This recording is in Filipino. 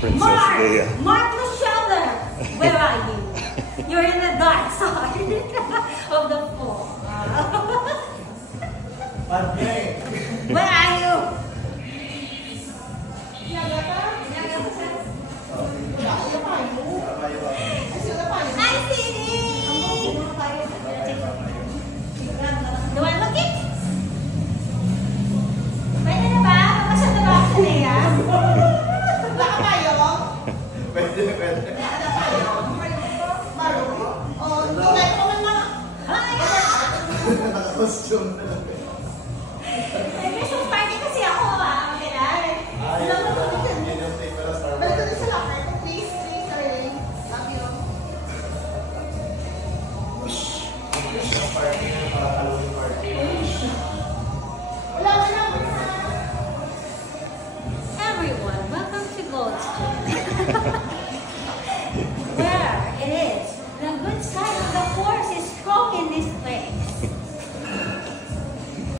Princess Leia. Mark Rochelle! Where are you? You're in the dark side of the force. Where are you? Hi, Siri! You want to look it? Pwede na ba? Masyado na ba ako sa Leia? Wala ka tayo? Pwede. Wala ka tayo? Maro? O, tunay ko man na. Hi! Naka-costume na lang. Christmas party kasi ako, ah. Okay na? Yun yung take ko na Star Wars. Balik ko din sa locker ko, please, darling. Love you. Party na